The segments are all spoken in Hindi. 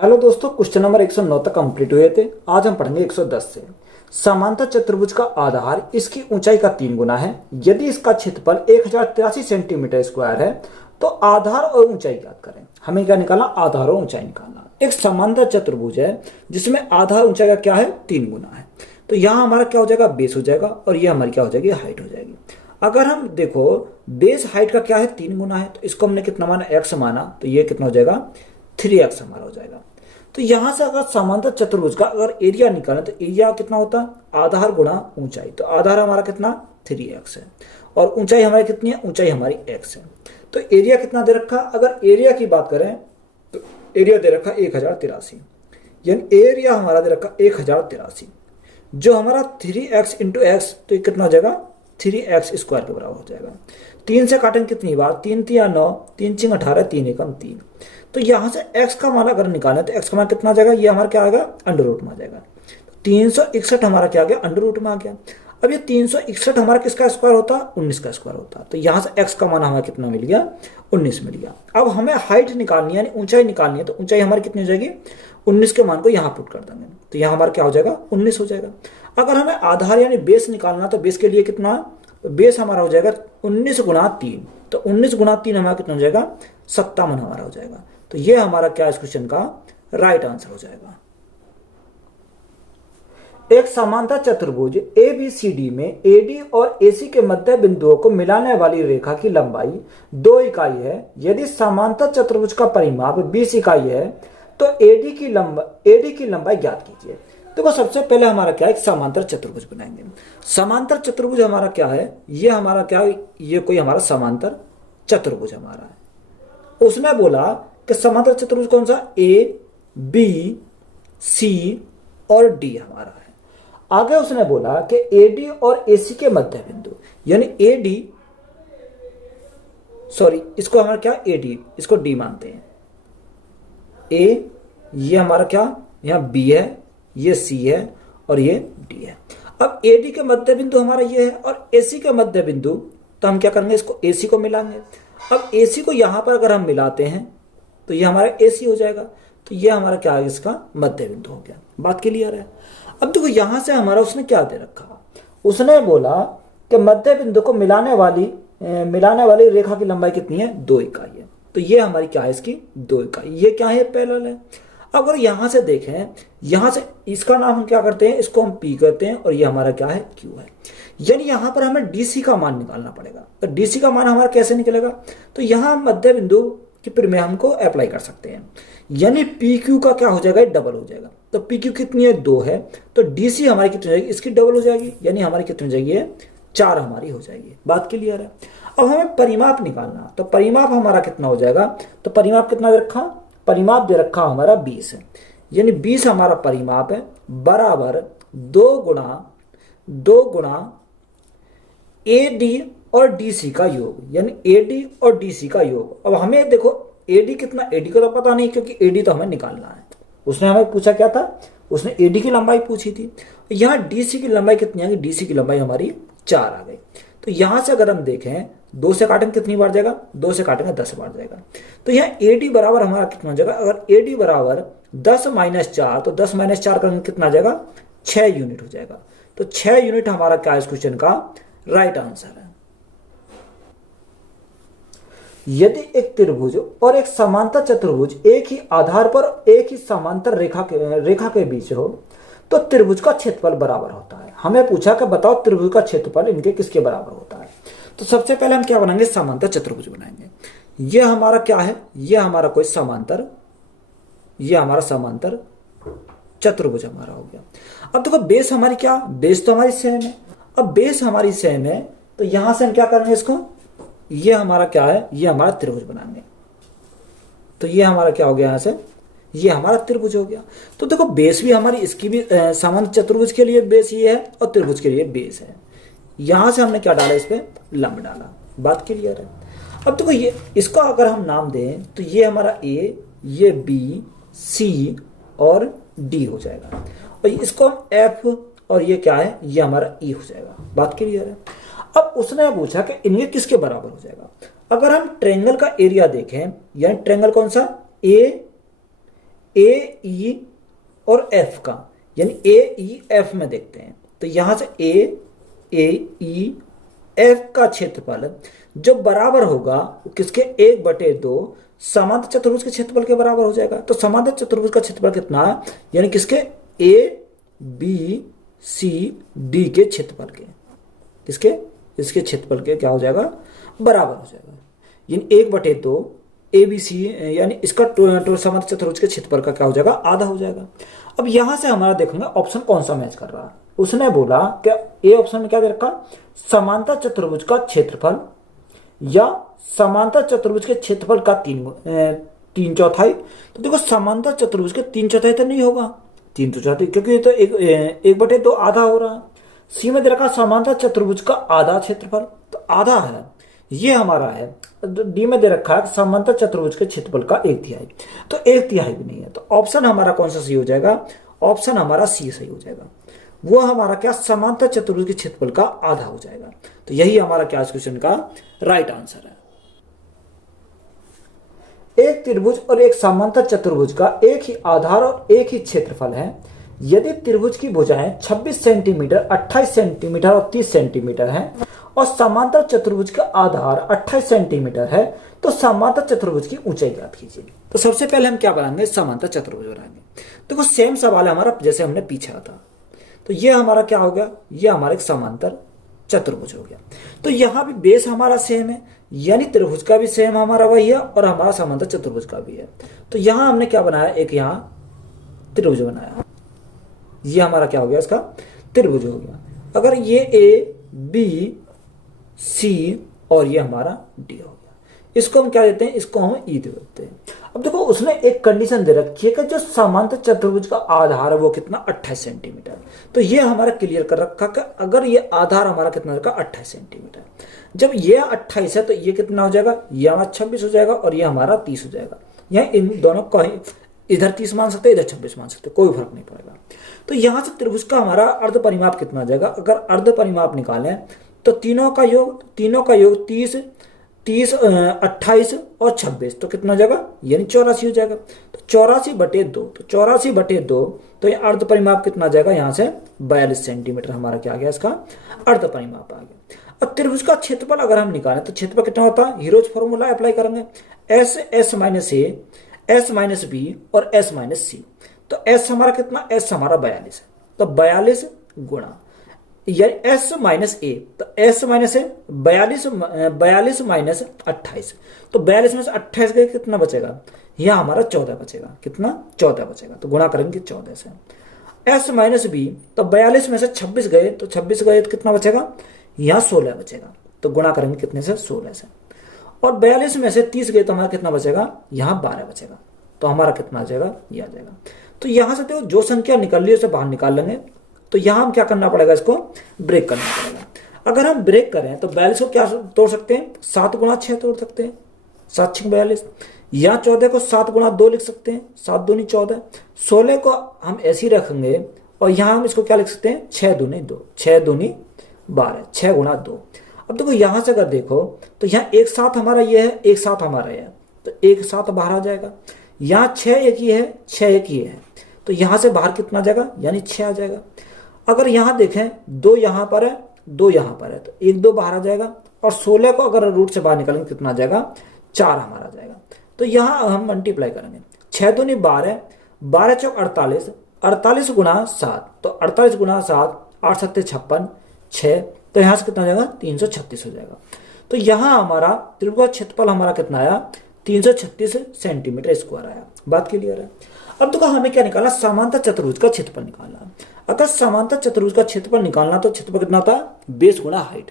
हेलो दोस्तों, क्वेश्चन नंबर 109 तक कंप्लीट हुए थे। आज हम पढ़ेंगे 110 से। समांतर चतुर्भुज का आधार इसकी ऊंचाई का 3 गुना है। यदि इसका क्षेत्रफल 1083 सेंटीमीटर स्क्वायर है तो आधार और ऊंचाई ज्ञात करें। हमें क्या निकालना? आधार और ऊंचाई निकालना। एक समांतर चतुर्भुज है जिसमें आधार ऊंचाई का क्या है? 3 गुना है। तो यहाँ हमारा क्या हो जाएगा? बेस हो जाएगा और ये हमारी क्या हो जाएगी? हाइट हो जाएगी। अगर हम देखो बेस हाइट का क्या है? 3 गुना है, तो इसको हमने कितना माना? x माना, तो ये कितना हो जाएगा? 3x हमारा हो जाएगा। तो यहां से अगर समांतर चतुर्भुज का अगर एरिया निकालें तो एरिया कितना होता है? आधार गुणा ऊंचाई। तो आधार हमारा कितना? 3x है और ऊंचाई हमारी कितनी है? ऊंचाई हमारी x है। तो एरिया कितना दे रखा? अगर एरिया की बात करें तो एरिया दे रखा 1083, यानी एरिया हमारा दे रखा 1083, जो हमारा 3x इंटू एक्स, तो ये कितना हो जाएगा? 3x स्क्वायर के बराबर हो जाएगा। 3 से काटेंगे कितनी बार? 3 3 9, 3 6 18, 3 एकम 3। तो यहां से x का मान अगर निकालें तो x का मान कितना आ जाएगा? ये हमारा क्या आएगा? अंडर रूट में आ जाएगा। 361 हमारा क्या आ गया? अंडर रूट में आ गया। अब ये 361 हमारा किसका स्क्वायर होता? 19 का स्क्वायर होता। तो यहां से x का मान हमें कितना मिल गया? 19 मिल गया। अब हमें हाइट निकालनी है, यानी ऊंचाई निकालनी है। तो ऊंचाई हमारी कितनी हो जाएगी? 19 के मान को यहाँ पुट कर देंगे तो यहाँ हमारा क्या हो जाएगा? 19 हो जाएगा। अगर हमें आधार यानी बेस निकालना तो बेस के लिए कितना? बेस हमारा हो जाएगा 19 गुणा 3। तो 19 गुणा 3 हमारा कितना हो जाएगा? 57 हमारा हो जाएगा। तो ये हमारा क्या इस क्वेश्चन का राइट आंसर हो जाएगा। एक समांतर चतुर्भुज ABCD में AD और AC के मध्य बिंदुओं को मिलाने वाली रेखा की लंबाई 2 इकाई है। यदि समांतर चतुर्भुज का परिमाप 20 इकाई है तो AD की लंबाई ज्ञात कीजिए। देखो सबसे पहले हमारा क्या है? एक समांतर चतुर्भुज बनाएंगे। समांतर चतुर्भुज हमारा क्या है? ये हमारा क्या है? ये कोई हमारा समांतर चतुर्भुज हमारा है। उसने बोला कि समांतर चतुर्भुज कौन सा? A, B, C और D हमारा है। आगे उसने बोला कि AD और AC के मध्य बिंदु, यानी AD, सॉरी इसको हमारा क्या? AD, इसको D मानते हैं। A ये हमारा क्या? यहाँ B है, ये C है और ये D है। अब AD के मध्य बिंदु हमारा ये है और AC के मध्य बिंदु, तो हम क्या करेंगे? इसको AC को मिलाएंगे। अब AC को यहां पर अगर हम मिलाते हैं तो ये हमारा AC हो जाएगा। तो ये हमारा क्या है? इसका मध्य बिंदु हो गया। बात क्लियर है? अब देखो यहां से हमारा उसने क्या दे रखा? उसने बोला कि मध्य बिंदु को मिलाने वाली रेखा की लंबाई कितनी है? 2 इकाई है। तो ये हमारी क्या है? इसकी 2 इकाई। ये क्या है? पैरेलल है। अगर यहां से देखें, यहां से इसका नाम हम क्या करते हैं? इसको हम P करते हैं और ये हमारा क्या है? Q है। यानी यहां पर हमें DC का मान निकालना पड़ेगा। तो DC का मान हमारा कैसे निकलेगा? तो यहां मध्य बिंदु की प्रमेय हमको अप्लाई कर सकते हैं, यानी PQ का क्या हो जाएगा? डबल हो जाएगा। तो PQ कितनी है? 2 है। तो DC हमारी कितनी हो जाएगी? इसकी डबल हो जाएगी, यानी हमारी कितनी हो जाएगी? 4 हमारी हो जाएगी। बात क्लियर है? अब हमें परिमाप निकालना, तो परिमाप हमारा कितना हो जाएगा? तो परिमाप कितना दे रखा? परिमाप दे रखा हमारा 20 है, यानी 20 हमारा परिमाप है बराबर 2 गुणा AD और DC का योग, यानी AD और DC का योग। अब हमें देखो AD कितना? AD को तो पता नहीं, क्योंकि AD तो हमें निकालना है। उसने हमें पूछा क्या था? उसने AD की लंबाई पूछी थी। यहाँ DC की लंबाई कितनी आ गई? DC की लंबाई हमारी 4 आ गई। तो यहां से अगर हम देखें 2 से काटेंगे कितनी बार जाएगा? 2 से काटेंगे 10 बार जाएगा। तो यहाँ AD बराबर हमारा कितना हो जाएगा? अगर AD बराबर 10 - 4, तो 10 - 4 करेंगे कितना आ जाएगा? 6 यूनिट हो जाएगा। तो 6 यूनिट हमारा क्या इस क्वेश्चन का राइट आंसर है। यदि एक त्रिभुज और एक समांतर चतुर्भुज एक ही आधार पर एक ही समांतर रेखा के बीच हो तो त्रिभुज का क्षेत्रफल बराबर होता है। हमें पूछा कि बताओ त्रिभुज का क्षेत्रफल इनके किसके बराबर होता है। तो सबसे पहले हम क्या बनाएंगे? समांतर चतुर्भुज बनाएंगे। ये हमारा क्या है? ये हमारा कोई समांतर, ये हमारा समांतर चतुर्भुज हमारा हो गया। अब देखो बेस हमारी क्या? बेस तो हमारी सेम है। अब बेस हमारी सेम है तो यहां से हम क्या करेंगे? इसको, ये हमारा क्या है? ये हमारा त्रिभुज बनाएंगे। तो ये हमारा क्या हो गया? यहां से ये हमारा त्रिभुज हो गया। तो देखो बेस भी हमारी, इसकी भी समांतर चतुर्भुज के लिए बेस ये है और त्रिभुज के लिए बेस है। यहां से हमने क्या डाला? इस पे लंब डाला। बात क्लियर है? अब देखो ये इसका अगर हम नाम दें तो ये हमारा A, ये B, C और D हो जाएगा और इसको हम F और ये क्या है? ये हमारा E हो जाएगा। बात क्लियर है? अब उसने पूछा कि इनके किसके बराबर हो जाएगा। अगर हम ट्रायंगल का एरिया देखें, यानी ट्रायंगल कौन सा? ए ई और एफ का, यानी ए ई एफ में देखते हैं। तो यहां से ए ई एफ का क्षेत्रफल जो बराबर होगा वो किसके, 1/2 समांतर चतुर्भुज के क्षेत्रफल के बराबर हो जाएगा। तो समांतर चतुर्भुज का क्षेत्रफल कितना है, यानी किसके, ए बी सी डी के क्षेत्रफल के, किसके, इसके क्षेत्रफल के क्या हो जाएगा, बराबर हो जाएगा। यानी 1/2 ए बी सी, यानी इसका समांतर चतुर्भुज के क्षेत्रफल का क्या हो जाएगा, आधा हो जाएगा। अब यहां से हमारा देखेंगे ऑप्शन कौन सा मैच कर रहा है। उसने बोला कि ए ऑप्शन में क्या दे रखा, समांतर चतुर्भुज का क्षेत्रफल या समांतर चतुर्भुज के क्षेत्रफल का 3/4। तो देखो समांतर चतुर्भुज के 3/4 तो नहीं होगा, 3/4, क्योंकि तो 1/2 आधा हो रहा है। सी में दे रखा समांतर चतुर्भुज का आधा क्षेत्रफल, तो आधा है, ये हमारा है। डी में दे रखा है समांतर चतुर्भुज के क्षेत्रफल का 1/3, तो 1/3 भी नहीं है। तो ऑप्शन हमारा कौन सा सही हो जाएगा, ऑप्शन हमारा सी सही हो जाएगा। वो हमारा क्या, समांतर चतुर्भुज के क्षेत्रफल का आधा हो जाएगा। तो यही हमारा क्या इस क्वेश्चन का राइट आंसर है। एक त्रिभुज और एक समांतर चतुर्भुज का एक ही आधार और एक ही क्षेत्रफल है। यदि त्रिभुज की भुजाएं 26 सेंटीमीटर, 28 सेंटीमीटर और 30 सेंटीमीटर हैं और समांतर चतुर्भुज का आधार 28 सेंटीमीटर है, तो समांतर चतुर्भुज की ऊंचाई ज्ञात कीजिए। तो सबसे पहले हम क्या बनाएंगे, समांतर चतुर्भुज बनाएंगे। देखो सेम सवाल है हमारा जैसे हमने पीछा था। तो ये हमारा क्या हो गया, ये हमारा एक समांतर चतुर्भुज हो गया। तो यहां भी बेस हमारा सेम है, यानी त्रिभुज का भी सेम हमारा वही है और हमारा समांतर चतुर्भुज का भी है। तो यहां हमने क्या बनाया, एक यहां त्रिभुज बनाया, ये हमारा क्या हो गया, इसका त्रिभुज हो गया। अगर ये ए बी सी और ये हमारा डी हो गया, इसको हम क्या देते हैं, इसको हम ई देते हैं। अब देखो उसने एक कंडीशन दे रखी है कि जो समांतर चतुर्भुज का आधार है वो कितना, 28 सेंटीमीटर। तो ये हमारा क्लियर कर रखा कि अगर ये आधार हमारा कितना रखा, 28 सेंटीमीटर। जब ये 28 है तो ये कितना हो जाएगा, ये हमारा 26 हो जाएगा और ये हमारा 30 हो जाएगा। यहाँ इन दोनों को इधर 30 मान सकते, इधर 26 मान सकते, कोई फर्क नहीं पड़ेगा। तो यहां से त्रिभुज का हमारा अर्ध परिमाप कितना आ जाएगा, अगर अर्ध परिमाप निकालें तो तीनों का योग 30, 28 और 26, तो कितना हो जाएगा, यानी 84 हो जाएगा। तो 84/2, तो 84/2, तो ये अर्ध परिमाप कितना आ जाएगा, यहाँ से 42 सेंटीमीटर हमारा क्या आ गया, इसका अर्ध परिमाप आ गया। अब त्रिभुज का क्षेत्रफल अगर हम निकालें तो क्षेत्रफल कितना होता है, हीरोज फॉर्मूला अप्लाई करेंगे, एस माइनस ए, एस माइनस बी और एस माइनस सी। तो एस हमारा कितना, एस हमारा 42 है, तो 42 गुणा यानी एस माइनस ए, तो एस माइनस ए 42 माइनस 28, तो 42 में से 28 गए कितना बचेगा, यह हमारा 14 बचेगा, कितना 14 बचेगा। तो गुणा करेंगे 14 से। एस माइनस बी, तो 42 में से 26 गए, तो 26 गए तो कितना बचेगा, यहाँ 16 बचेगा। तो गुणा करेंगे कितने से, 16 से। और 42 में से 30 गए तो हमारा कितना बचेगा, यहाँ 12 बचेगा। तो हमारा कितना आ जाएगा, ये आ जाएगा। तो यहां से देखो जो संख्या निकल रही है उसे बाहर निकाल लेंगे। तो यहां हम क्या करना पड़ेगा, इसको ब्रेक करना पड़ेगा। अगर हम ब्रेक करें तो 42 को क्या तोड़ सकते हैं, 7 गुणा 6 तोड़ सकते हैं, 7 6 42। यहाँ 14 को 7 गुणा 2 लिख सकते हैं, 7 दूनी 14। 16 को हम ऐसे ही रखेंगे और यहाँ हम इसको क्या लिख सकते हैं, 6 दूनी 2, 6 दूनी 12, 6 गुणा 2। अब देखो यहां से अगर देखो तो यहाँ एक साथ हमारा ये है, एक साथ हमारा ये है, तो एक साथ बाहर आ जाएगा। यहाँ 6 एक ये है, 6 एक ये है, तो यहां से बाहर कितना आ जाएगा, यानी 6 आ जाएगा। अगर यहां देखें 2 यहां पर है, 2 यहां पर है, तो 1 2 बाहर आ जाएगा। और 16 को अगर रूट से बाहर निकालेंगे कितना आ जाएगा, 4 हमारा आ जाएगा। तो यहां हम मल्टीप्लाई करेंगे, 6 दूनी 12, 12 चौक 48, 48 गुणा 7, तो 48 गुणा 7, 8 7 56, 6, तो यहां से कितना आ जाएगा, 336 हो जाएगा। तो यहां हमारा त्रिभुज क्षेत्रफल हमारा कितना आया, 336 सेंटीमीटर स्क्वायर आया। बात क्लियर है। अब देखो हमें क्या निकालना, समांतर चतुर्भुज का क्षेत्रफल निकालना। अगर समांतर चतुर्भुज का क्षेत्रफल निकालना तो क्षेत्रफल कितना होता है, बेस गुणा हाइट।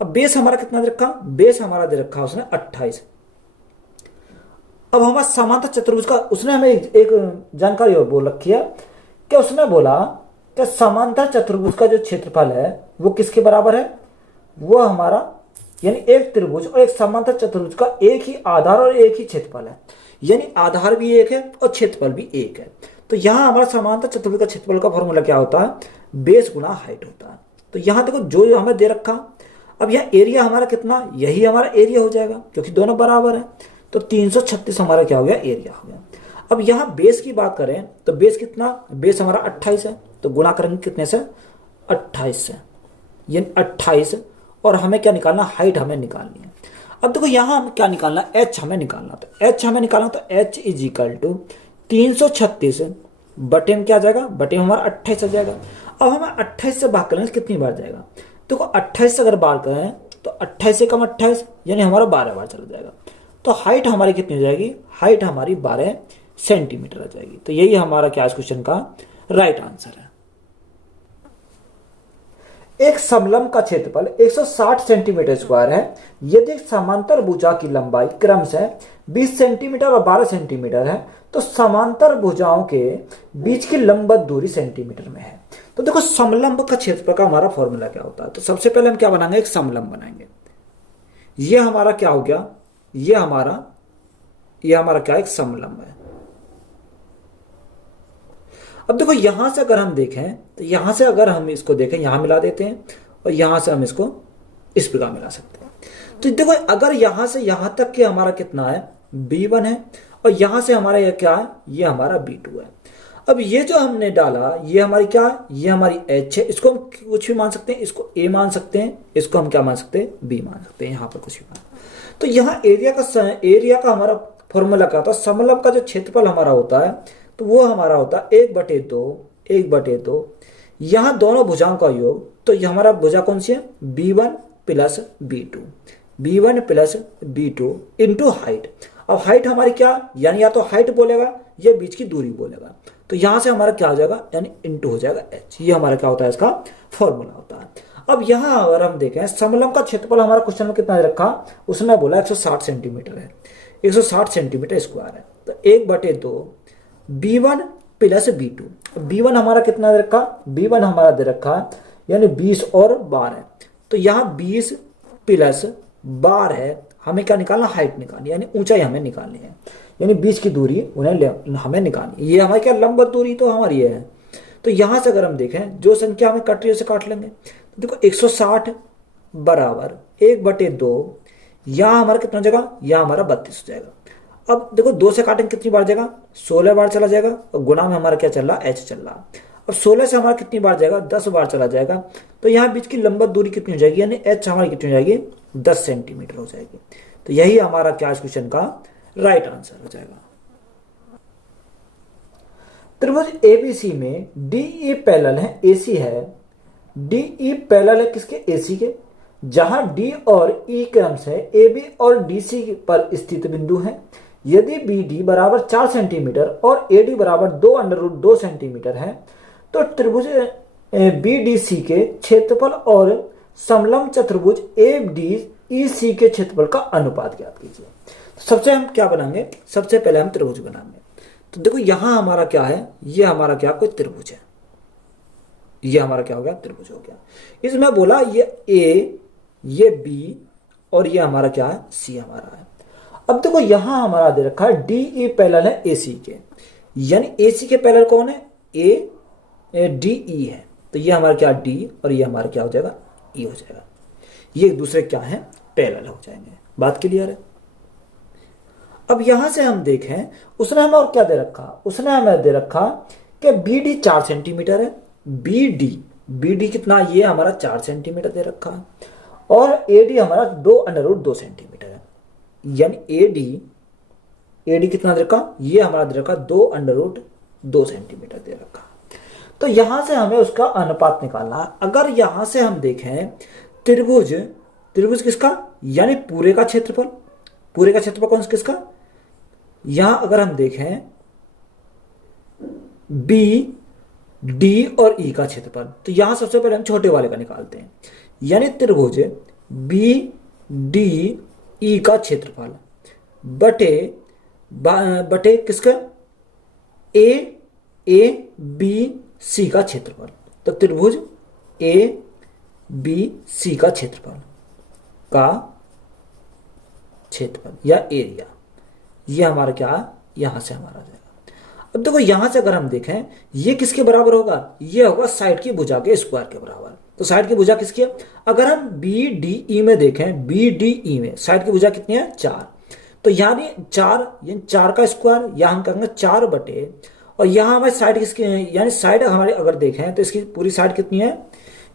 अब बेस हमारा कितना दे रखा, बेस हमारा दे रखा उसने 28। अब हमारा समांतर चतुर्भुज का उसने हमें एक जानकारी और बोल रखी है कि उसने बोला कि समांतर चतुर्भुज का जो क्षेत्रफल है वो किसके बराबर है, वो हमारा यानी एक त्रिभुज और एक समांतर चतुर्भुज का एक ही आधार और एक ही क्षेत्रफल है, यानी आधार भी एक है और क्षेत्रफल भी एक है। तो यहां हमारा समांतर चतुर्भुज का क्षेत्रफल का फॉर्मूला क्या होता है, बेस गुणा हाइट होता है। तो यहां देखो जो हमें दे रखा, अब यह एरिया हमारा कितना, यही हमारा एरिया हो जाएगा क्योंकि दोनों बराबर है। तो 336 हमारा क्या हो गया, एरिया हो गया। अब यहाँ बेस की बात करें तो बेस कितना, बेस हमारा 28 है, तो गुणा करेंगे कितने से, 28 से, ये 28, और हमें क्या निकालना, हाइट हमें निकालनी है। अब देखो यहाँ हम क्या निकालना, एच हमें निकालना, तो एच हमें निकालना, तो एच इज इक्वल टू 336 बटे में क्या आ जाएगा, बटे में हमारा 28 आ जाएगा। अब हमें 28 से भाग करेंगे कितनी बार जाएगा, देखो 28 से अगर बार करें तो 28 से कम 28 यानी हमारा 12 बार चला जाएगा। तो हाइट हमारी कितनी हो जाएगी, हाइट हमारी 12 सेंटीमीटर आ जाएगी। तो यही हमारा क्या इस क्वेश्चन का राइट आंसर है। एक समलंब का क्षेत्रफल 160 सेंटीमीटर स्क्वायर है यदि समांतर भुजा की लंबाई क्रमशः 20 सेंटीमीटर और 12 सेंटीमीटर है तो समांतर भुजाओं के बीच की लंबवत दूरी सेंटीमीटर में है। तो देखो समलंब का क्षेत्रफल का हमारा फॉर्मूला क्या होता है, तो सबसे पहले हम क्या बनाएंगे, एक समलंब बनाएंगे। ये हमारा क्या हो गया, ये हमारा क्या एक समलंब है। अब देखो यहां से अगर हम देखें तो यहां से अगर हम इसको देखें, यहां मिला देते हैं और यहां से हम इसको इस प्रकार मिला सकते हैं। तो देखो अगर यहां से यहां तक के हमारा कितना है, B1 है, और यहां से हमारा ये क्या है, ये हमारा B2 है। अब ये जो हमने डाला ये हमारी क्या है, ये हमारी H है। इसको हम कुछ भी मान सकते हैं, इसको A मान सकते हैं, इसको हम क्या मान सकते हैं, B मान सकते हैं, यहां पर कुछ भी मान। तो यहाँ एरिया का हमारा फॉर्मूला क्या होता है, समलंब का जो क्षेत्रफल हमारा होता है तो वो हमारा होता है 1/2 यहाँ दोनों भुजाओं का योग। तो ये हमारा भुजा कौन सी है, B1 plus B2 into height. अब हाइट हमारी क्या, यानी या तो हाइट बोलेगा या बीच की दूरी बोलेगा, तो यहां से हमारा क्या हो जाएगा, यानी इंटू हो जाएगा H। ये हमारा क्या होता है, इसका फॉर्मूला होता है। अब यहां अगर हम देखें समलंब का क्षेत्रफल हमारा क्वेश्चन में कितना रखा, उसने बोला 160 सेंटीमीटर है, 160 सेंटीमीटर स्क्वायर है। तो 1/2 B1 प्लस B2। B1 हमारा कितना दे रखा, B1 हमारा दे रखा यानी 20 और 12। तो यहाँ 20 प्लस 12 है, हमें क्या निकालना, हाइट निकालनी, यानी ऊंचाई हमें निकालनी है, यानी 20 की दूरी उन्हें हमें निकालनी। ये हमारी क्या लंबवत दूरी तो हमारी ये है। तो यहां से अगर हम देखें जो संख्या हमें कट रही है उसे काट लेंगे। तो देखो 160 बराबर 1/2, यहां हमारा कितना हो जाएगा, यहां हमारा 32 हो जाएगा। अब देखो 2 से काटेंगे कितनी बार जाएगा, 16 बार चला जाएगा, और गुणा में हमारा क्या चल रहा, H चल रहा। अब 16 से हमारा कितनी बार जाएगा, 10 बार चला जाएगा। तो यहाँ बीच की लंबवत दूरी कितनी हो जाएगी, यानी H हमारी कितनी हो जाएगी, 10 सेंटीमीटर हो जाएगी। तो यही हमारा क्या इस क्वेश्चन का राइट आंसर हो जाएगा। त्रिभुज ABC में DE पैरेलल है, AC है, DE पैरेलल है किसके, AC के, जहां D और E क्रम से AB और DC पर स्थित बिंदु है। यदि BD बराबर 4 सेंटीमीटर और AD बराबर 2√2 सेंटीमीटर है तो त्रिभुज BDC के क्षेत्रफल और समलंब चतुर्भुज ADEC के क्षेत्रफल का अनुपात ज्ञात कीजिए। तो सबसे हम क्या बनाएंगे, सबसे पहले हम त्रिभुज बनाएंगे। तो देखो यहां हमारा क्या है, ये हमारा क्या कोई त्रिभुज है, ये हमारा क्या हो गया, त्रिभुज हो गया। इसमें बोला ये A, ये B और ये हमारा क्या है, C हमारा है। अब देखो यहां हमारा दे रखा है DE पैरेलल है AC के, यानी AC के पैरेलल कौन है, DE है। तो ये हमारा क्या D और ये हमारा क्या हो जाएगा, E हो जाएगा। ये एक दूसरे क्या है, पैरेलल हो जाएंगे। बात क्लियर है। अब यहां से हम देखें उसने हमें और क्या दे रखा, उसने हमें दे रखा कि BD 4 सेंटीमीटर है, BD कितना, ये हमारा 4 सेंटीमीटर दे रखा है, और AD हमारा 2√2 सेंटीमीटर है, यानी AD कितना दे रखा, ये हमारा दे रखा 2√2 सेंटीमीटर दे रखा। तो यहां से हमें उसका अनुपात निकालना है। अगर यहां से हम देखें त्रिभुज किसका, यानी पूरे का क्षेत्रफल कौन सा किसका, यहां अगर हम देखें B, D और E का क्षेत्रफल, तो यहां सबसे पहले हम छोटे वाले का निकालते हैं, यानी त्रिभुज BDE का क्षेत्रफल बटे किसका, ABC का क्षेत्रफल। तो त्रिभुज ABC का क्षेत्रफल या एरिया, ये हमारा क्या, यहां से हमारा जाएगा। अब देखो यहां से अगर हम देखें ये किसके बराबर होगा, ये होगा साइड की भुजा के स्क्वायर के बराबर। तो साइड की भुजा किसकी है, अगर हम BDE में देखें, BDE में साइड की भुजा कितनी है, 4। तो यानी 4 का स्क्वायर, या हम कहेंगे 4 बटे, और यहाँ हमारी साइड किसकी, यानी साइड हमारे अगर देखें तो इसकी पूरी साइड कितनी है,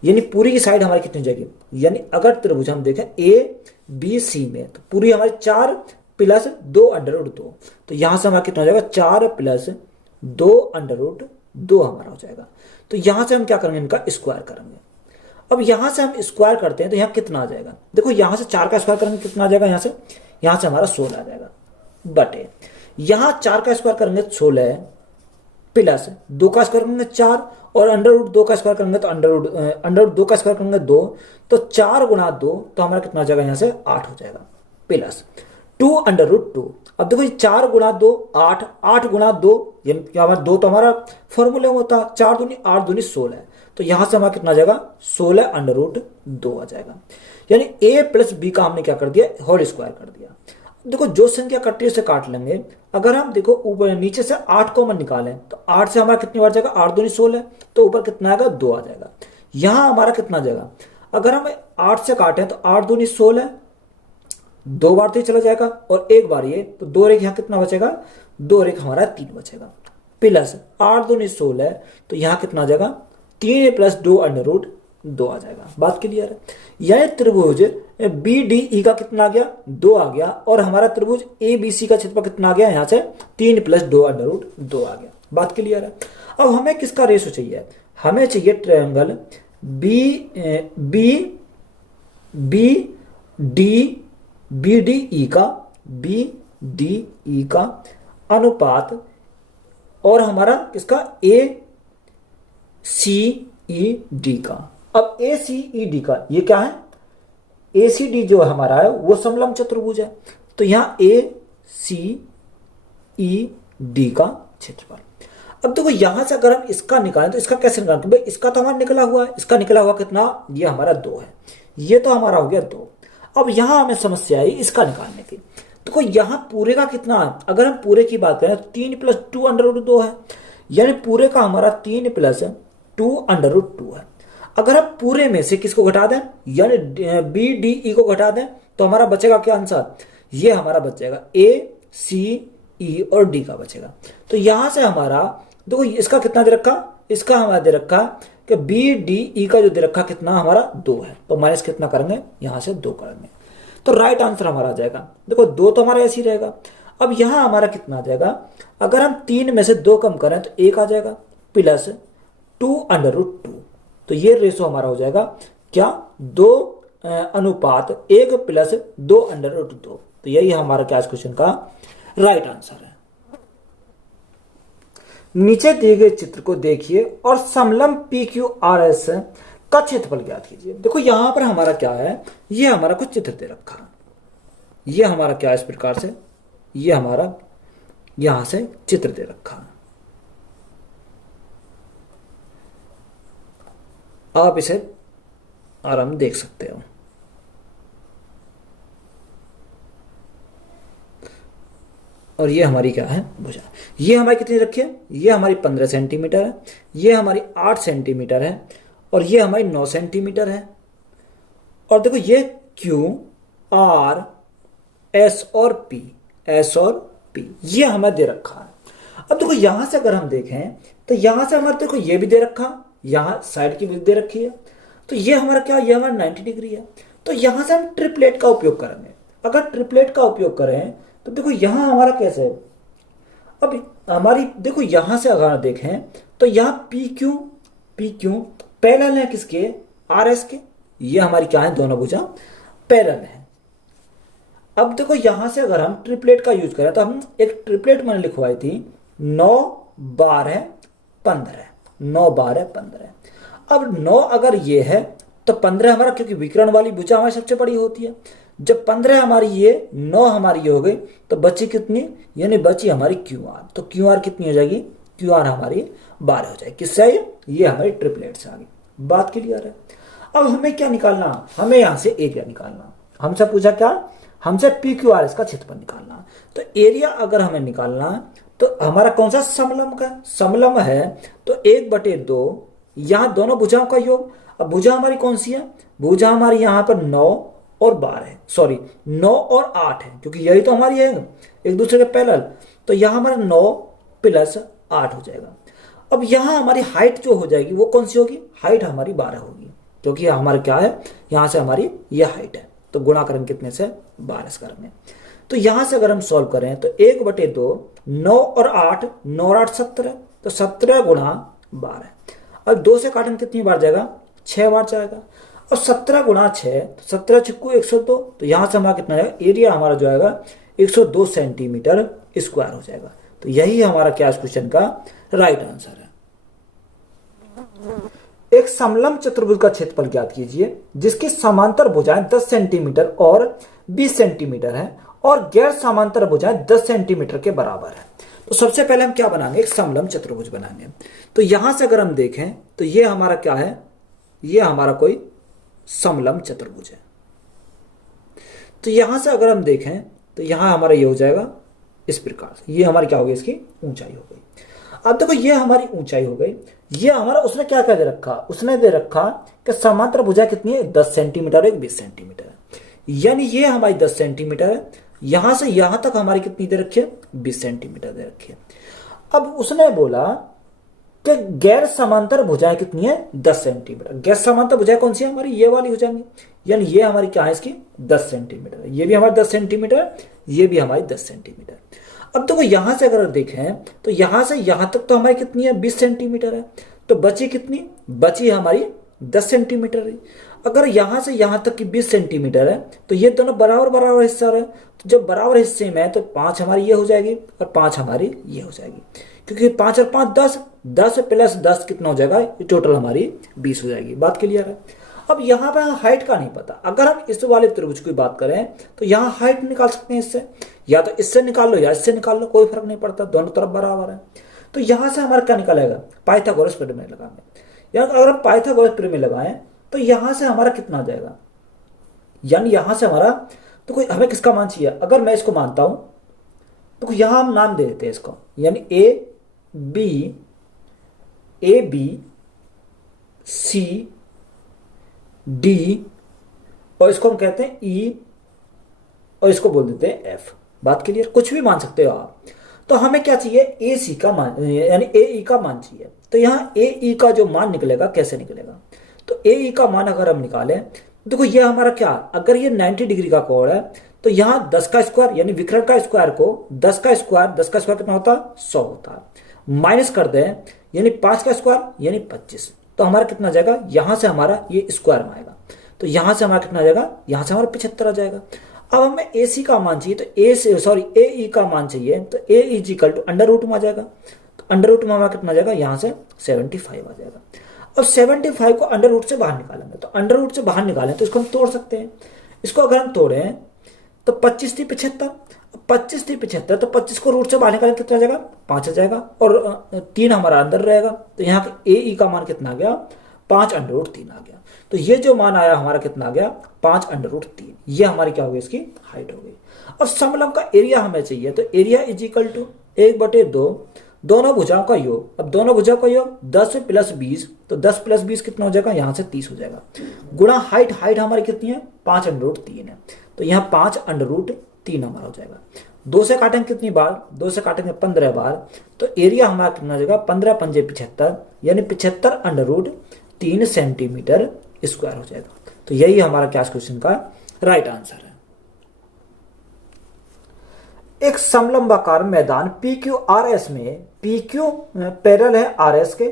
यानी पूरी की साइड हमारी कितनी हो जाएगी, यानी अगर त्रिभुज हम देखें ए बी सी में, तो पूरी हमारी 4 प्लस 2 अंडर रूट 2, तो यहां से हमारा कितना हो जाएगा 4 प्लस 2 अंडर रूट 2 हमारा हो जाएगा। तो यहां से हम क्या करेंगे, इनका स्क्वायर करेंगे। अब यहां से हम स्क्वायर करते हैं तो यहाँ कितना आ जाएगा, देखो यहां से 4 का स्क्वायर करेंगे कितना आ जाएगा, यहां से हमारा 16 आ जाएगा, बटे यहां 4 का स्क्वायर करेंगे 16 प्लस 2 का स्क्वायर करेंगे 4, और अंडर रूट 2 का स्क्वायर करेंगे तो अंडर रूट 2 का स्क्वायर करेंगे 2, तो 4 गुणा 2 तो हमारा कितना आ जाएगा, यहाँ से 8 हो जाएगा, प्लस 2 अंडर रूट 2। अब देखो 4 गुणा 2 8, 8 गुणा 2 ये क्या हमारा 2 तो हमारा फॉर्मूले में होता, 4 दूनी 8 दूनी 16, तो यहां से हमारा कितना आ जाएगा 16 अंडर रूट 2 आ जाएगा। यानी a प्लस बी का हमने क्या कर दिया, होल स्क्वायर कर दिया। देखो जो संख्या कटी है उसे काट लेंगे, अगर हम देखो ऊपर नीचे से 8 कॉमन निकालें तो 8 से हमारा कितनी बार जाएगा, 8 दूनी 16, तो ऊपर कितना आएगा 2 आ जाएगा। यहां हमारा कितना आ जाएगा, अगर हम 8 से काटें तो 8 दूनी 16, 2 बार तो चला जाएगा, और 1 बार ये, तो 2 रेख यहाँ कितना बचेगा, 2 रेख हमारा 3 बचेगा, प्लस 8 दूनी 16, तो यहाँ कितना आ जाएगा 3 प्लस 2 अंडर रूट 2 आ जाएगा। बात क्लियर है। यह त्रिभुज बी डी ई का कितना आ गया, 2 आ गया, और हमारा त्रिभुज ए बी सी का क्षेत्रफल कितना आ गया, यहाँ से 3 प्लस 2 अंडर रूट 2 आ गया। बात क्लियर है। अब हमें किसका रेशो चाहिए, हमें चाहिए triangle B B B D E का अनुपात, और हमारा किसका ए सी ई डी का। अब ए सी ई डी का ये क्या है, ए सी डी जो हमारा है वो समलंब चतुर्भुज है, तो यहां ए सी ई डी का क्षेत्रफल। अब देखो यहां से अगर हम इसका निकालें तो इसका कैसे निकालें, भाई इसका तो हमारा निकला हुआ है, इसका निकला हुआ कितना, ये हमारा 2 है, ये तो हमारा हो गया 2। अब यहां हमें समस्या आई इसका निकालने की, देखो यहां पूरे का कितना है, अगर हम पूरे की बात करें तो 3 प्लस 2 अंडर रूट 2 है, यानी पूरे का हमारा 3 प्लस 2 अंडर रूट 2 है। अगर हम पूरे में से किसको घटा दें, यानी बी डी ई को घटा दें, तो हमारा बचेगा क्या आंसर, ये हमारा बचेगा ए सी ई और डी का बचेगा। तो यहां से हमारा देखो इसका कितना दे रखा, इसका हमारा दे रखा कि बी डी ई का जो दे रखा कितना हमारा 2 है, तो माइनस कितना करेंगे, यहां से 2 करेंगे, तो राइट आंसर हमारा आ जाएगा। देखो 2 तो हमारा ऐसे ही रहेगा। अब यहां हमारा कितना आ जाएगा, अगर हम 3 में से 2 कम करें तो 1 आ जाएगा, प्लस 2 अंडर रूट 2, तो ये रेशो हमारा हो जाएगा क्या, 2 अनुपात 1 प्लस 2 अंडर रूट 2। तो यही हमारा क्या इस क्वेश्चन का राइट आंसर है। नीचे दिए गए चित्र को देखिए और समलंब पी क्यू आर एस का क्षेत्रफल ज्ञात कीजिए। देखो यहां पर हमारा क्या है, ये हमारा कुछ चित्र दे रखा है, ये हमारा क्या इस प्रकार से, ये हमारा यहां से चित्र दे रखा है, आप इसे आराम देख सकते हो। और ये हमारी क्या है, भुजा। ये हमारी कितनी रखी है, ये हमारी 15 सेंटीमीटर है, ये हमारी 8 सेंटीमीटर है, और ये हमारी 9 सेंटीमीटर है। और देखो ये क्यू आर एस और पी ये हमें दे रखा है। अब देखो यहां से अगर हम देखें तो यहां से हमारे देखो ये भी दे रखा, यहां साइड की भी दे रखी है, तो ये हमारा क्या, ये हमारा 90 डिग्री है। तो यहां से हम ट्रिपलेट का उपयोग करेंगे। अगर ट्रिपलेट का उपयोग करें तो देखो यहां हमारा कैसे है, अब हमारी देखो यहां से अगर देखें तो यहां पी क्यू पैरेलल है किसके, आर एस के, ये हमारी क्या है, दोनों भुजा पैरेलल है। अब देखो यहां से अगर हम ट्रिपलेट का यूज करें तो हम एक ट्रिपलेट मैंने लिखवाई थी 9 12 15, 9 12 15। अब 9 अगर ये है तो 15 हमारा, क्योंकि विकर्ण वाली भुजा हमारी सबसे बड़ी होती है, जब 15 हमारी ये 9 हमारी ये हो गई तो बची कितनी, यानी बची हमारी क्यू आर। तो क्यू आर कितनी हो जाएगी, क्यू आर हमारी 12 हो जाएगी। किससे, ये हमारी ट्रिपलेट से आ गई। बात क्लियर है। अब हमें क्या निकालना, हमें यहां से एरिया निकालना। हमसे पूछा क्या, हमसे पी क्यू आर एस का क्षेत्रफल निकालना। तो एरिया अगर हमें निकालना तो हमारा कौन सा समलंब का, समलंब है तो 1/2, यहां दोनों भुजाओं का योग। अब भुजा हमारी कौन सी है, भुजा हमारी यहां पर 9 और 12 है, सॉरी 9 और 8 है, क्योंकि यही तो हमारी है एक दूसरे के पैरेलल। तो यहाँ हमारा 9 प्लस 8 हो जाएगा। अब यहाँ हमारी हाइट जो हो जाएगी वो कौन सी होगी, हाइट हमारी 12 होगी, क्योंकि हमारा क्या है, यहाँ से हमारी ये हाइट है। तो गुणा करेंगे कितने से, 12 से करेंगे। तो यहाँ से अगर हम सॉल्व करें तो 1/2, 9 और 8, 9 और 8 17, तो 17 गुणा 12। अब 2 से काटेंगे कितनी बार जाएगा, 6 बार जाएगा। और 17 गुणा 6, 17 छिक्कू 102, तो यहाँ से हमारा कितना जाएगा, एरिया हमारा जो आएगा 102 सेंटीमीटर स्क्वायर हो जाएगा। तो यही हमारा क्या इस क्वेश्चन का राइट आंसर है। एक समलंब चतुर्भुज का क्षेत्रफल ज्ञात कीजिए जिसकी समांतर भुजाएं 10 सेंटीमीटर और 20 सेंटीमीटर है और गैर समांतर भुजाएं 10 सेंटीमीटर के बराबर है। तो सबसे पहले हम क्या बनाएंगे, एक समलंब चतुर्भुज बनाएंगे। तो यहां से अगर हम देखें तो ये हमारा क्या है, ये हमारा कोई समलंब चतुर्भुज है। तो यहां से अगर हम देखें तो यहां हमारा ये हो जाएगा इस प्रकार से, ये हमारी क्या हो गई, इसकी ऊंचाई हो गई। अब देखो ये हमारी ऊंचाई हो गई, ये हमारा उसने क्या क्या दे रखा, उसने दे रखा कि समांतर भुजा कितनी है, 10 सेंटीमीटर, एक 20 सेंटीमीटर है, यानी ये हमारी 10 सेंटीमीटर है, यहां से यहां तक हमारी कितनी दे रखी है, 20 सेंटीमीटर दे रखी है। अब उसने बोला कि गैर समांतर भुजाएं कितनी है, 10 सेंटीमीटर। गैर समांतर भुजाएं कौन सी है, हमारी ये वाली हो जाएंगी, यानी ये हमारी क्या है, इसकी 10 सेंटीमीटर, ये भी हमारी 10 सेंटीमीटर, ये भी हमारी 10 सेंटीमीटर। अब देखो यहां से अगर देखें तो यहां से यहां तक तो हमारी कितनी है, 20 सेंटीमीटर है, तो बची कितनी, बची हमारी 10 सेंटीमीटर है। अगर यहां से यहां तक की 20 सेंटीमीटर है तो ये दोनों बराबर बराबर हिस्सा है, तो जब बराबर हिस्से में है तो 5 हमारी ये हो जाएगी और 5 हमारी ये हो जाएगी, क्योंकि 5 और 5 10, 10 प्लस 10 कितना हो जाएगा, टोटल हमारी 20 हो जाएगी। बात क्लियर है। अब यहाँ पे हाइट का नहीं पता, अगर हम इस वाले त्रिभुज की बात करें तो यहाँ हाइट निकाल सकते हैं इससे, या तो इससे निकाल लो या इससे निकाल लो, कोई फर्क नहीं पड़ता, दोनों तरफ बराबर है। तो यहां से हमारा क्या निकलेगा, पाइथागोरस प्रमेय लगाएंगे, या अगर हम पाइथागोरस प्रमेय लगाएं तो यहां से हमारा कितना आ जाएगा, यानी यहां से हमारा, तो कोई हमें किसका मान चाहिए, अगर मैं इसको मानता हूं तो यहां हम नाम दे देते हैं इसको, यानी ए बी सी डी, और इसको हम कहते हैं ई, और इसको बोल देते हैं एफ। बात क्लियर, कुछ भी मान सकते हो आप। तो हमें क्या चाहिए, ए सी का मान, यानी ए ई का मान चाहिए। तो यहाँ ए ई का जो मान निकलेगा कैसे निकलेगा, तो ए ई का मान अगर हम निकालें, देखो ये हमारा क्या, अगर ये 90 डिग्री का कोण है तो यहाँ 10 का स्क्वायर, यानी विकर्ण का स्क्वायर को 10 का स्क्वायर कितना होता है, 100 होता है, माइनस कर दें, यानी 5 का स्क्वायर यानी 25, तो हमारा कितना जाएगा, यहां से हमारा ये स्क्वायर में आएगा, तो यहां से हमारा कितना आ जाएगा, यहां से हमारा 75 आ जाएगा। अब हमें ए सी का मान चाहिए, तो ए ई का मान चाहिए, तो a is equal to under root में आ जाएगा, तो अंडर रूट में हमारा कितना आ जाएगा, यहां से 75 आ जाएगा। अब 75 को अंडर रूट से बाहर निकालेंगे, तो अंडर रूट से बाहर निकालें तो इसको हम तोड़ सकते हैं। इसको अगर हम तोड़ें तो 25 थी 75, 25 थी 75, तो 25 को रूट से बाहर निकालें कितना आ जाएगा, 5 आ जाएगा, और 3 हमारा अंदर रहेगा, तो यहाँ ए ई का मान कितना आ गया, 5 अंडर रूट 3 आ गया। तो ये जो मान आया हमारा कितना आ गया, 5 अंडर रूट 3, ये हमारी क्या हो गई, इसकी हाइट हो गई। अब समलंब का एरिया हमें चाहिए, तो एरिया इज इक्वल टू 1/2 दोनों भुजाओं का योग। अब दोनों भुजाओं का योग 10 प्लस 20, तो 10 प्लस 20 कितना हो जाएगा, यहां से 30 हो जाएगा, गुणा हाइट, हाइट हमारी कितनी है, 5 अंडर रूट 3 है, तो यहाँ 5 अंडर रूट 3 हमारा हो जाएगा। 2 से काटेंगे कितनी बार, 2 से काटेंगे 15 बार, तो एरिया हमारा कितना हो जाएगा, 15 पंजे 75, यानी 75 अंडर रूट 3 सेंटीमीटर स्क्वायर हो जाएगा। तो यही हमारा क्या क्वेश्चन का राइट आंसर है। एक समलंबाकार मैदान PQRS में PQ पैरेलल है RS के,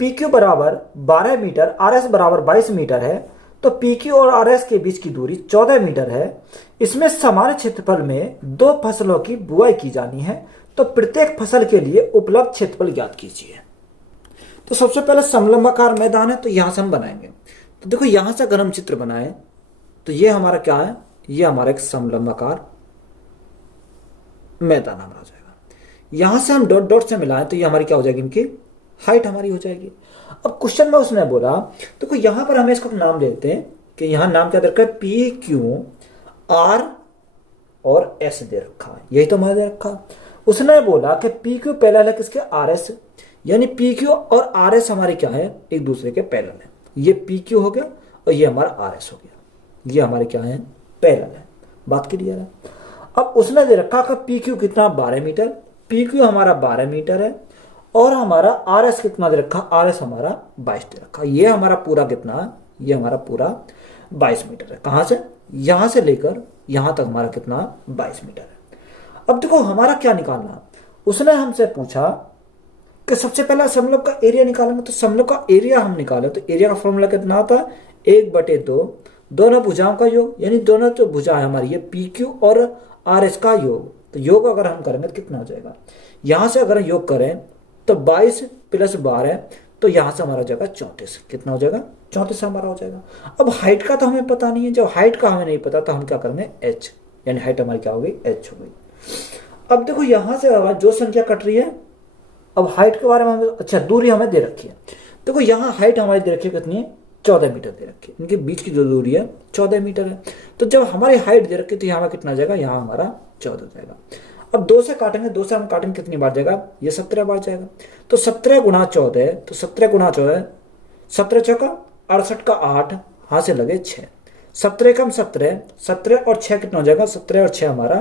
PQ बराबर 12 मीटर, RS बराबर 22 मीटर है, तो PQ और RS के बीच की दूरी 14 मीटर है। इसमें समान क्षेत्रफल में 2 फसलों की बुआई की जानी है, तो प्रत्येक फसल के लिए उपलब्ध क्षेत्रफल ज्ञात कीजिए। तो सबसे पहले समलंबाकार मैदान है, तो यहां से हम बनाएंगे। तो देखो यहां से अगर हम चित्र बनाए तो ये हमारा क्या है, ये हमारा एक समलंबाकार मैदान हमारा हो जाएगा। यहां से हम डॉट डॉट से मिलाएं तो ये हमारी क्या हो जाएगी, इनकी हाइट हमारी हो जाएगी। अब क्वेश्चन में उसने बोला, तो यहां पर हमें इसको नाम देते हैं कि यहां नाम क्या दे रखा है, PQR और S दे रखा है, यही तो हमारे दे रखा। उसने बोला कि PQ पैरेलल है किसके, RS, यानी PQ और RS हमारे क्या है, एक दूसरे के पैरेलल है। ये PQ हो गया और ये हमारा RS हो गया, ये हमारे क्या है, पैरेलल है। बात क्लियर है। अब उसने दे रखा कि पी क्यू कितना 12 मीटर, पी क्यू हमारा 12 मीटर है और हमारा आर एस कितना दे रखा, आर एस हमारा 22 दे रखा। ये हमारा पूरा कितना, ये हमारा पूरा 22 मीटर है। कहाँ से, यहाँ से लेकर यहाँ तक हमारा कितना 22 मीटर है। अब देखो हमारा क्या निकालना, उसने हमसे पूछा कि सबसे पहला समलंब का एरिया निकालेंगे। तो समलंब का एरिया हम निकालें तो एरिया का फॉर्मूला कितना होता है, 1/2 दोनों भुजाओं का योग, यानी दोनों जो भुजा है हमारी ये पी क्यू और आर एस का योग। तो योग अगर हम करेंगे तो कितना हो जाएगा, यहां से अगर योग करें तो 22 + 12, तो यहां से हमारा हो जाएगा 34। कितना हो जाएगा, 34 हमारा हो जाएगा। अब हाइट का तो हमें पता नहीं है, जब हाइट का हमें नहीं पता तो हम क्या करेंगे, एच, यानी हाइट हमारी क्या हो गई, एच हो गई। अब देखो यहां से जो संख्या कट रही है, अब हाइट के बारे में हमें, अच्छा दूरी हमें दे रखी है। देखो यहाँ हाइट हमारी दे रखी है कितनी है, 14 मीटर दे रखी है। इनके बीच की जो दूरी है 14 मीटर है। तो जब हमारी हाइट दे रखी है तो यहाँ कितना आ जाएगा, यहाँ हमारा 14 जाएगा। अब 2 से काटेंगे, 2 से हम काटेंगे कितनी बार जाएगा, ये 17 बार जाएगा। तो 17 × 14, तो 17 × 14, 17 चौका 68 का 8, हाथ से लगे 6, 17 कम 17, 17 और 6 कितना हो जाएगा, 17 और 6 हमारा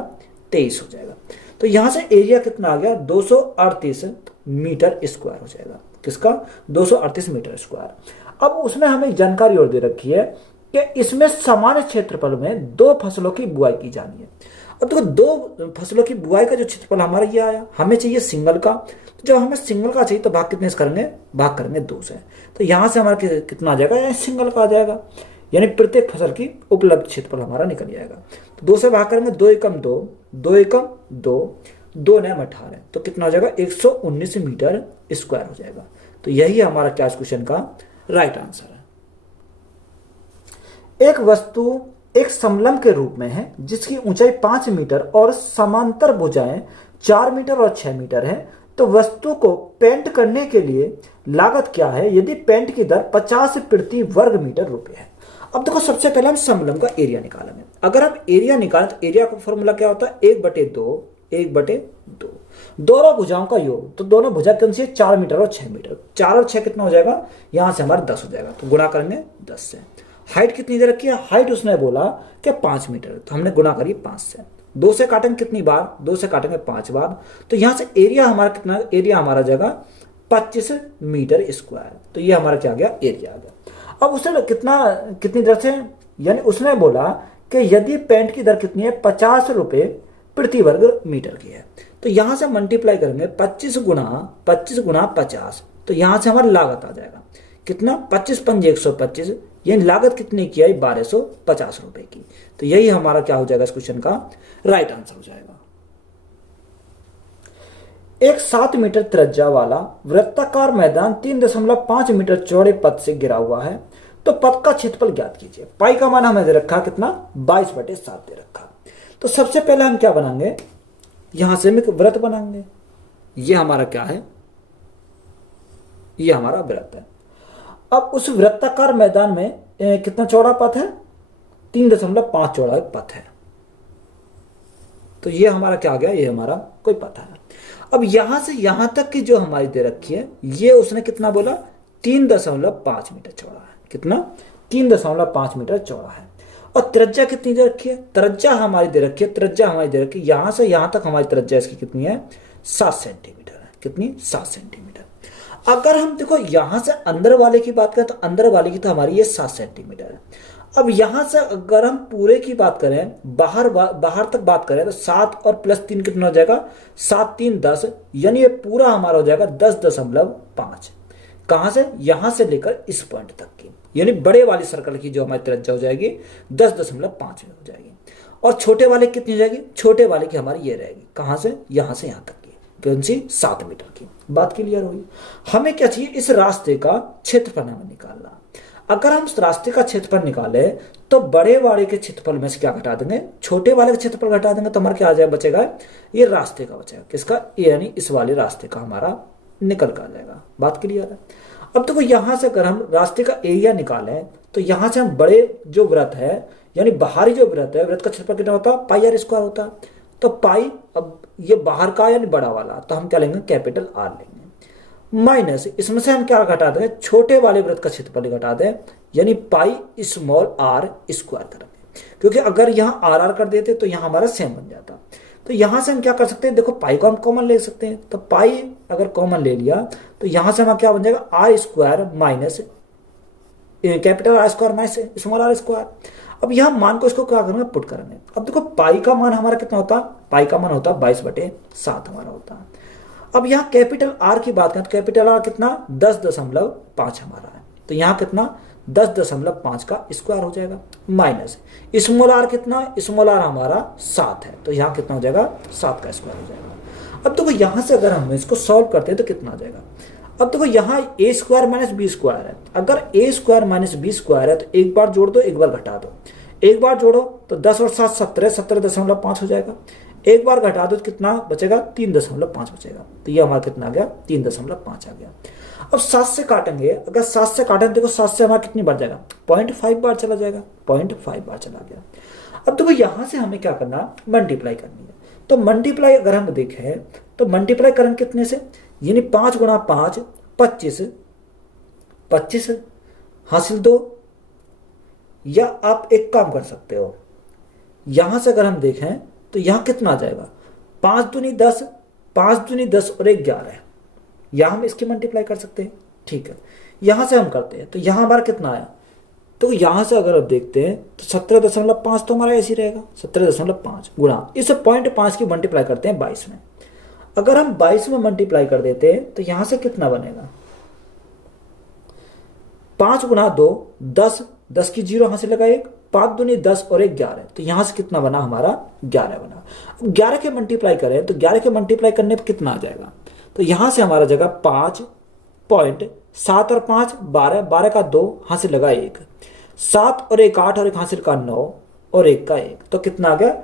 23 हो जाएगा। तो यहां से एरिया कितना आ गया, 238 मीटर स्क्वायर हो जाएगा। किसका, 238 मीटर स्क्वायर। अब उसने हमें जानकारी और दे रखी है कि इसमें सामान्य क्षेत्रफल में 2 फसलों की बुआई की जानी है। अब देखो 2 फसलों की बुआई का जो क्षेत्रफल हमारा ये आया, हमें चाहिए सिंगल का। तो जब हमें सिंगल का चाहिए तो भाग कितने से करेंगे, भाग करेंगे 2 से। तो यहां से हमारा कितना आ जाएगा, सिंगल का आ जाएगा, यानी प्रत्येक फसल की उपलब्ध क्षेत्रफल हमारा निकल जाएगा। तो 2 से भाग करेंगे, 2 एकम 2, 2 एकम 2, 2 9 18, तो कितना हो जाएगा, 119 मीटर स्क्वायर हो जाएगा। तो यही हमारा क्या क्वेश्चन का राइट आंसर है। एक वस्तु एक समलंब के रूप में है जिसकी ऊंचाई 5 मीटर और समांतर भुजाएं 4 मीटर और 6 मीटर है। तो वस्तु को पेंट करने के लिए लागत क्या है यदि पेंट की दर 50 प्रति वर्ग मीटर रुपये है। अब देखो सबसे पहले हम समलंब का एरिया निकालेंगे। अगर हम एरिया निकालें तो एरिया का फॉर्मूला क्या होता है, 1/2, 1/2, दोनों भुजाओं का योग। तो दोनों भुजा कौन सी है, 4 मीटर और 6 मीटर। 4 और 6 कितना हो जाएगा, यहां से हमारा 10 हो जाएगा। तो गुणा करेंगे 10 से। हाइट कितनी दे रखी है, हाइट उसने बोला कि 5 मीटर, तो हमने गुणा करी 5 से। 2 से काटेंगे कितनी बार, 2 से काटेंगे 5 बार। तो यहां से एरिया हमारा कितना, एरिया हमारा जाएगा 25 मीटर स्क्वायर। तो ये हमारा क्या आ गया, एरिया आ गया। अब उसने कितनी दर से, यानी उसने बोला कि यदि पेंट की दर कितनी है, 50 रुपए प्रति वर्ग मीटर की है। तो यहां से मल्टीप्लाई करेंगे 25 गुना 50, तो यहां से हमारा लागत आ जाएगा कितना, 25 पंजे 125, यानी लागत कितनी की है, 1250 रुपए की। तो यही हमारा क्या हो जाएगा, इस क्वेश्चन का राइट आंसर हो जाएगा। एक 7 मीटर त्रिज्या वाला वृत्ताकार मैदान 3.5 मीटर चौड़े पथ से घिरा हुआ है। तो पथ का क्षेत्रफल ज्ञात कीजिए। पाई का मान हमें दे रखा कितना, 22/7 दे रखा। तो सबसे पहले हम क्या बनाएंगे, यहां से हम एक वृत्त बनाएंगे। ये हमारा क्या है, ये हमारा वृत्त है। अब उस वृत्ताकार मैदान में कितना चौड़ा पथ है, 3.5 चौड़ा पथ है। तो ये हमारा क्या आ गया, ये हमारा कोई पथ है। अब यहां से यहां तक की जो हमारी दे रखी है, ये उसने कितना बोला, 3.5 मीटर चौड़ा है। कितना, 3.5 मीटर चौड़ा है। और त्रिज्या कितनी दे रखी है, त्रिज्या हमारी दे रखी है, त्रिज्या हमारी दे रखी है, यहां से यहां तक हमारी त्रिज्या इसकी कितनी है, 7 सेंटीमीटर है। कितनी, 7 सेंटीमीटर। अगर हम देखो यहां से अंदर वाले की बात करें तो अंदर वाले की तो हमारी ये 7 सेंटीमीटर है। अब यहां से अगर हम पूरे की बात करें, बाहर तक बात करें तो 7 और +3 कितना हो जाएगा, 7 3 10, यानी ये पूरा हमारा हो जाएगा 10.5। कहां से, यहां से लेकर इस पॉइंट तक की, यानी बड़े वाली सर्कल की जो हमारी त्रिज्या हो जाएगी 10.5 हो जाएगी। और छोटे वाले कितनी हो जाएगी, छोटे वाले की हमारी ये रहेगी, कहां से, यहां से यहां तक की, कौन सी, 7 मीटर की। बात क्लियर हुई। हमें क्या चाहिए, इस रास्ते का क्षेत्रफल हमें निकालना। अगर हम इस रास्ते का क्षेत्रफल निकाले तो बड़े वाले के क्षेत्रफल में से क्या घटा देंगे, छोटे वाले का क्षेत्रफल घटा देंगे, तो हमारा क्या आ जाएगा, बचेगा ये रास्ते का बचेगा। किसका, यानी इस वाले रास्ते का हमारा निकल कर आ जाएगा। बात क्लियर है। अब देखो यहां से अगर हम रास्ते का एरिया निकालें तो यहां से हम बड़े जो वृत्त है, यानी बाहरी जो वृत्त है, वृत्त का क्षेत्रफल कितना होता है, πr² होता है। तो पाई, अब ये बाहर का यानी बड़ा वाला, तो हम क्या लेंगे, कैपिटल R लेंगे। माइनस इसमें से हम क्या घटा दें, छोटे वाले वृत्त का क्षेत्रफल घटा दें, यानी पाई स्मॉल आर स्क्वायर करेंगे, क्योंकि अगर यहाँ आर आर कर देते तो यहाँ हमारा सेम बन जाता। तो यहां से हम क्या कर सकते हैं, देखो पाई को हम कॉमन ले सकते हैं, तो पाई अगर कॉमन ले लिया तो यहां से हमारा क्या बन जाएगा, R square minus capital R square minus small R square. अब यहाँ मान को इसको क्या करेंगे, पुट करेंगे। अब देखो पाई का मान हमारा कितना होता है, पाई का मान होता है 22/7 हमारा होता है। अब यहाँ कैपिटल आर की बात करें तो कैपिटल आर कितना 10.5 हमारा है, तो यहाँ कितना 10.5 का स्क्वायर हो जाएगा, माइनस स्मॉल आर कितना, स्मॉल आर हमारा 7 है, तो यहाँ कितना हो जाएगा 7 का स्क्वायर हो जाएगा। अब देखो यहाँ से अगर हम इसको सॉल्व करते हैं तो कितना आ जाएगा। अब देखो यहाँ ए स्क्वायर माइनस बी स्क्वायर है, अगर ए स्क्वायर माइनस बी स्क्वायर है तो एक बार जोड़ दो एक बार घटा दो, एक बार जोड़ो तो 10 और 7 17, 17.5 हो जाएगा, एक बार घटा दो तो कितना बचेगा 3.5 बचेगा, तो ये हमारा कितना आ गया 3.5 आ गया। अब 7 से काटेंगे, अगर 7 से काटेंगे देखो 7 से हमारा कितनी बार जाएगा, 0.5 बार चला जाएगा, 0.5 बार चला गया। अब देखो यहां से हमें क्या करना, मल्टीप्लाई करनी है, तो मल्टीप्लाई अगर हम देखें तो मल्टीप्लाई करेंगे कितने से, यानी 5 गुणा 5 25, 25 हासिल 2, या आप एक काम कर सकते हो, यहां से अगर हम देखें तो यहां कितना आ जाएगा 5 दूनी 10, 5 दूनी 10 और 1 11, यहां हम इसकी मल्टीप्लाई कर सकते हैं। ठीक है, यहां से हम करते हैं तो यहां हमारा कितना आया, तो यहां से अगर आप देखते हैं तो 17.5 तो हमारा ऐसे ही रहेगा, 17.5 गुणा इस 0.5 की मल्टीप्लाई करते हैं 22 में, अगर हम 22 में मल्टीप्लाई कर देते हैं तो यहां से कितना बनेगा 5 गुणा 2 10, 10 की 0 यहां से लगा 1, 5 दूनी 10 और 1 11, तो यहां से कितना बना हमारा 11 बना। अब 11 के मल्टीप्लाई करें तो 11 के मल्टीप्लाई करने पर कितना आ जाएगा, तो यहां से हमारा जगह 5.7 और 5 12, 12 का 2 यहां से लगा 1, 7 और 1 8 और 1 हासिल का 9 और 1 का 1, तो कितना आ गया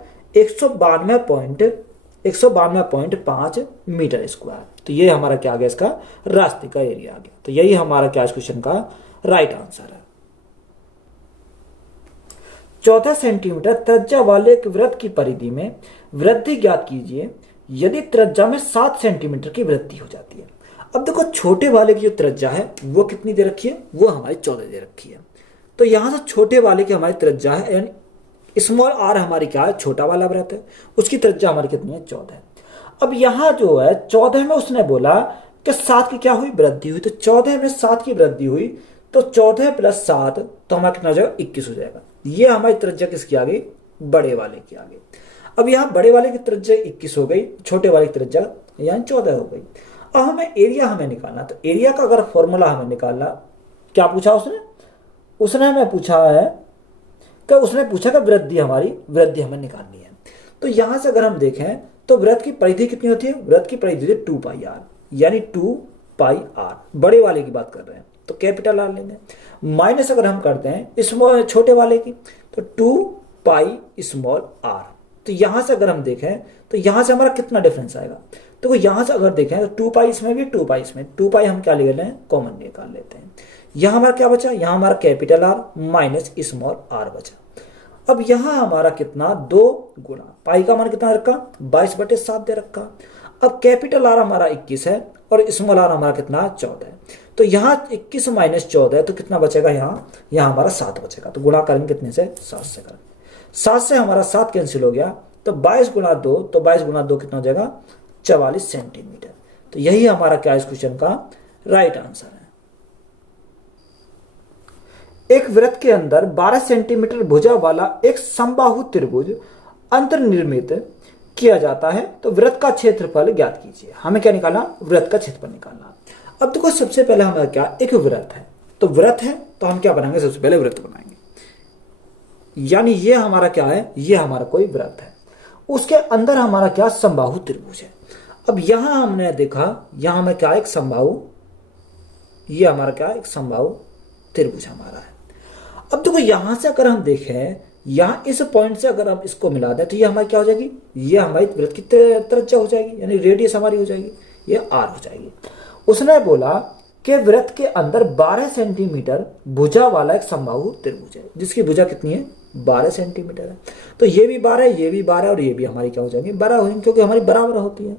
192.5 मीटर स्क्वायर। तो ये हमारा क्या आ गया, इसका रास्ते का एरिया आ गया। तो यही हमारा क्या इस क्वेश्चन का राइट आंसर है। 14 सेंटीमीटर त्रिज्या वाले एक वृत्त की परिधि में वृद्धि ज्ञात कीजिए यदि त्रिज्या में 7 सेंटीमीटर की वृद्धि हो जाती है। अब देखो छोटे वाले की जो त्रिज्या है वो कितनी दे रखी है, वो हमारी 14 दे रखी है, तो यहां से छोटे वाले की हमारी त्रिज्या है, यानी स्मॉल आर हमारी क्या है, छोटा वाला वृत्त है, उसकी त्रिज्या हमारी कितनी है 14। अब यहां जो है 14 में उसने बोला कि 7 की क्या हुई, वृद्धि हुई, तो 14 में 7 की वृद्धि हुई तो 14 + 7 तो हमारा कितना हो जाएगा 21 हो जाएगा। ये हमारी त्रिज्या किसकी आ गई, बड़े वाले की आ गई। अब यहाँ बड़े वाले की त्रिज्या 21 हो गई, छोटे वाले की त्रिज्या यानी 14 हो गई। अब हमें एरिया हमें निकालना, तो एरिया का अगर फॉर्मूला हमें निकालना, क्या पूछा उसने हमें पूछा है कि उसने पूछा कि वृद्धि हमें निकालनी है। तो यहां से अगर हम देखें तो वृत्त की परिधि कितनी होती है, वृत्त की परिधि होती है 2πr, यानी 2πr, बड़े वाले की बात कर रहे हैं तो कैपिटल आर लेंगे, माइनस अगर हम करते हैं स्मॉल छोटे वाले की तो 2π स्मॉल r। तो यहां से अगर हम देखें तो यहां से हमारा कितना डिफरेंस आएगा, तो यहां से अगर देखें तो 2π इसमें भी 2π इसमें, 2π हम क्या ले लेते हैं कॉमन निकाल लेते हैं। यहां हमारा क्या बचा, यहां हमारा capital R minus small R बचा। अब यहां हमारा कितना 2 गुणा पाई का मान कितना रखा 22/7 दे रखा। अब कैपिटल आर हमारा 21 है और स्मॉल आर हमारा कितना 14 है, तो यहाँ 21 माइनस 14 है तो कितना बचेगा, यहाँ हमारा 7 बचेगा। तो गुणा करेंगे कितने से, 7 से करेंगे, 7 से हमारा 7 कैंसिल हो गया, तो 22 गुणा 2, तो 22 गुणा 2 कितना हो जाएगा 44 सेंटीमीटर। तो यही हमारा क्या इस क्वेश्चन का राइट आंसर है। एक वृत्त के अंदर 12 सेंटीमीटर भुजा वाला एक समबाहु त्रिभुज अंतर्निर्मित किया जाता है, तो वृत्त का क्षेत्रफल ज्ञात कीजिए। हमें क्या निकालना, वृत्त का क्षेत्रफल निकालना। अब देखो सबसे पहले हमारा क्या, एक वृत्त है, तो वृत्त है तो हम क्या बनाएंगे, सबसे पहले वृत्त बनाएंगे, यानी ये हमारा क्या है, ये हमारा कोई वृत्त है, उसके अंदर हमारा क्या समबाहु त्रिभुज है। अब यहां हमने देखा, यहां हमें क्या एक समबाहु, ये हमारा क्या एक समबाहु त्रिभुज हमारा है। अब देखो यहां से अगर हम देखें, यहां इस पॉइंट से अगर हम इसको मिला दें तो ये हमारी क्या हो जाएगी, ये हमारी वृत्त की त्रिज्या हो जाएगी, यानी रेडियस हमारी हो जाएगी, ये आर हो जाएगी। उसने बोला कि वृत्त के अंदर 12 सेंटीमीटर भुजा वाला एक समबाहु त्रिभुज है, जिसकी भुजा कितनी है 12 सेंटीमीटर है। तो ये भी 12 है, ये भी 12 और ये भी हमारी क्या हो जाएंगे 12 होंगे, क्योंकि हमारी बराबर होती है।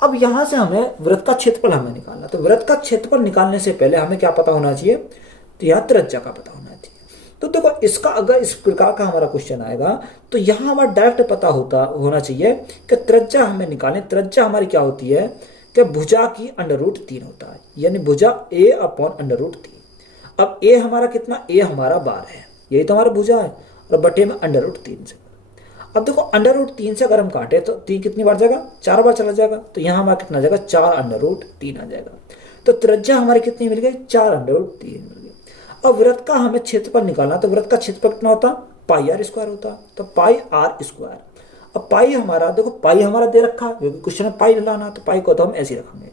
अब यहां से हमें वृत्त का क्षेत्रफल हमें निकालना, तो वृत्त का क्षेत्रफल निकालने से पहले हमें क्या पता होना चाहिए, तो यहाँ त्रिज्या का पता होना चाहिए। तो देखो इसका अगर इस प्रकार का हमारा क्वेश्चन आएगा तो यहाँ हमारा डायरेक्ट पता होना चाहिए कि त्रिज्या हमें निकालें। त्रिज्या हमारी क्या होती है कि भुजा की √3 होता है, यानी भुजा a/√3। अब a हमारा कितना, a हमारा 12 है, यही तो हमारा भुजा है, और बटे में √3 से। अब देखो √3 से अगर हम काटे तो 3 कितनी बार जाएगा, 4 बार चला जाएगा, तो यहाँ हमारा कितना जाएगा, 4√3 आ जाएगा। तो त्रिज्या हमारी कितनी मिल गई, 4√3 मिल गई। अब वृत्त का हमें क्षेत्रफल निकालना, तो वृत्त का क्षेत्रफल कितना होता, πr² होता, तो πr²। अब पाई हमारा देखो, पाई हमारा दे रखा है क्योंकि क्वेश्चन में पाई लाना, तो पाई को तो हम ऐसे ही रखेंगे।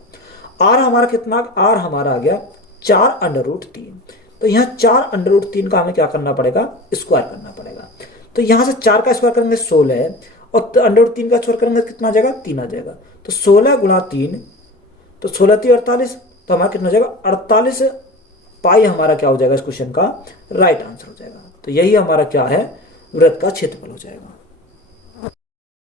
आर हमारा कितना, आर हमारा आ गया 4√3। तो यहाँ 4√3 का हमें क्या करना पड़ेगा, स्क्वायर करना पड़ेगा। तो यहाँ से 4 का स्क्वायर करेंगे 16, और √3 का स्क्वायर करेंगे कितना आ जाएगा, 3 आ जाएगा। तो 16 गुणा 3, तो 16 3 48, तो हमारा कितना हो जाएगा 48 पाई हमारा क्या हो जाएगा इस क्वेश्चन का राइट आंसर हो जाएगा। तो यही हमारा क्या है, वृत्त का क्षेत्रफल हो जाएगा।